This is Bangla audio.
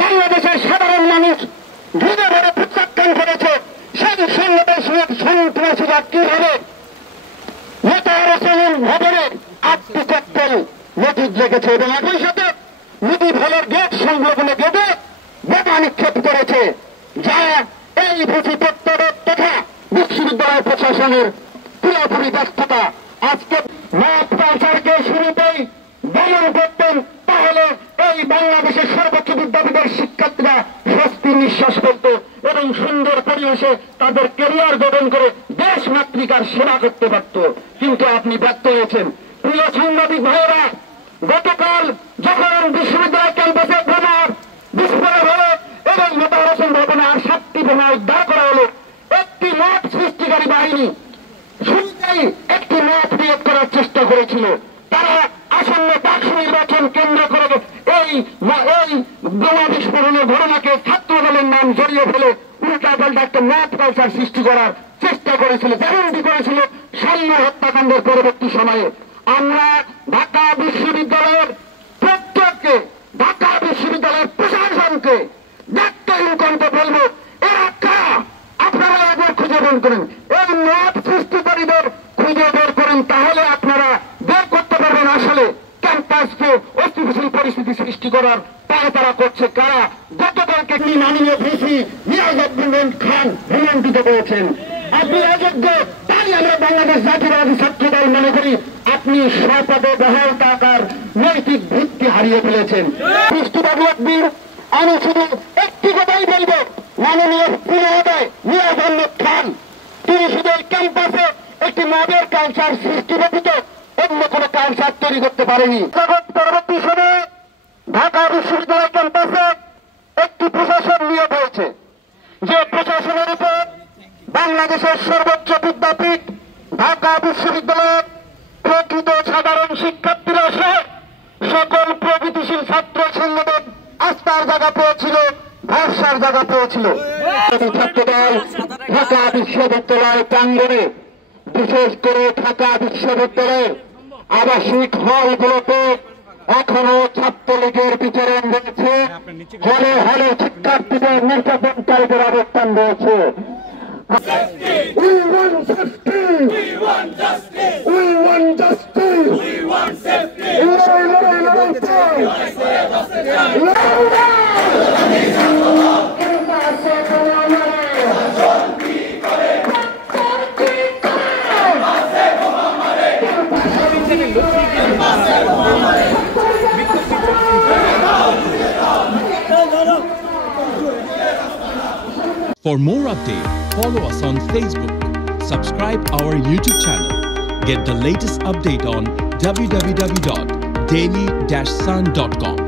বাংলাদেশের সাধারণ মানুষ ধীরে ধীরে প্রত্যাখ্যান করেছে। সেই সন্ত্রাসীরা কিভাবে ভবনে 8টি ককটেল নজির লেগেছে এবং একই সাথে মুদি হলের গেট সংলগ্ন গেটে বোমা নিক্ষেপ করেছে, যা এই ভূতি তত্ত্বাবধায়ক তথা বিশ্ববিদ্যালয় প্রশাসনের পুরোপুরি ব্যস্ততা। আজকে মদ কালচারকে শুরুতেই দমন করতেন, তাহলে এই বাংলাদেশের সর্বোচ্চ বিদ্যাপীঠের শিক্ষার্থীরা স্বস্তির নিঃশ্বাস ফেলত এবং সুন্দর পরিবেশে তাদের ক্যারিয়ার গঠন করে দেশ মাতৃকার সেবা করতে পারত। কিন্তু আপনি ব্যর্থ হয়েছেন। প্রিয় সাংবাদিক ভাইয়েরা, গতকাল যখন বিশ্ববিদ্যালয় ক্যাম্পাসে বোমার বিস্ফোরণ হলো এবং মোতাহার হোসেন ভবনে আর 7টি বোমা উদ্ধার করা হলো, একটি মত সৃষ্টিকারী বাহিনী শুরুতেই একটি মত নিয়োগ করার চেষ্টা করেছিল। তারা আসন্ন ডাকসু নির্বাচন কেন্দ্র করে এই বোমা বিস্ফোরণের ঘটনাকে ছাত্র দলের নাম জড়িয়ে ফেলে উল্টা পাল্টা একটা মত কালচার সৃষ্টি করার চেষ্টা করেছিল, যেমনটি করেছিল সাম্য হত্যাকাণ্ডের পরবর্তী সময়ে। আমরা ঢাকা বিশ্ববিদ্যালয়ের প্রত্যেককে, ঢাকা বিশ্ববিদ্যালয়ের প্রশাসনকে দায়িত্বহীন কণ্ঠে বলবো, এরা কারা আপনারা এদের খুঁজে বের করেন, এই মত সৃষ্টিকারীদের খুঁজে বের করেন, তাহলে আপনারা বের করতে পারবেন আসলে ক্যাম্পাসকে অস্থিতিশীল পরিস্থিতি সৃষ্টি করার পায় তারা করছে কারা। গতকালকে কি মাননীয় ভিসি নিয়াজ খান ভ্রমণটিত করেছেন, আপনি অযোগ্য, তাই আমরা বাংলাদেশ জাতীয়তাবাদী ছাত্র দল মনে করি আপনি স্বপদে বহাল থাকার নৈতিক ভিত্তি হারিয়ে ফেলেছেন। বৃষ্টিবাদী একদিন আমি শুধু একটি কথাই বলব, মাননীয় মহোদয় নিয়াজ খান তিনি শুধু ক্যাম্পাসে একটি মদের কালচার সৃষ্টি ব্যতীত অন্য কোন কালচার তৈরি করতে পারেনি। পরবর্তী সময়ে ঢাকা বিশ্ববিদ্যালয় ক্যাম্পাসে একটি প্রশাসন নিয়োগ হয়েছে, যে প্রশাসনের উপর বাংলাদেশের সর্বোচ্চ বিদ্যাপীঠ ঢাকা বিশ্ববিদ্যালয়ের প্রকৃত সাধারণ শিক্ষার্থীরা সহ সকল প্রগতিশীল ছাত্র সংগঠন আস্থার জায়গা পেয়েছিল, ভরসার জায়গা পেয়েছিল। ছাত্রদল ঢাকা বিশ্ববিদ্যালয় প্রাঙ্গণে, বিশেষ করে ঢাকা বিশ্ববিদ্যালয়ের আবাসিক হলগুলোতে এখনো ছাত্রলীগের বিচরণ রয়েছে, হলে হলে শিক্ষার্থীদের নির্যাতনকারীদের অবস্থান রয়েছে। We want justice. We want justice. We want justice. We want safety. For more updates, follow us on Facebook, subscribe our YouTube channel, get the latest update on www.daily-sun.com.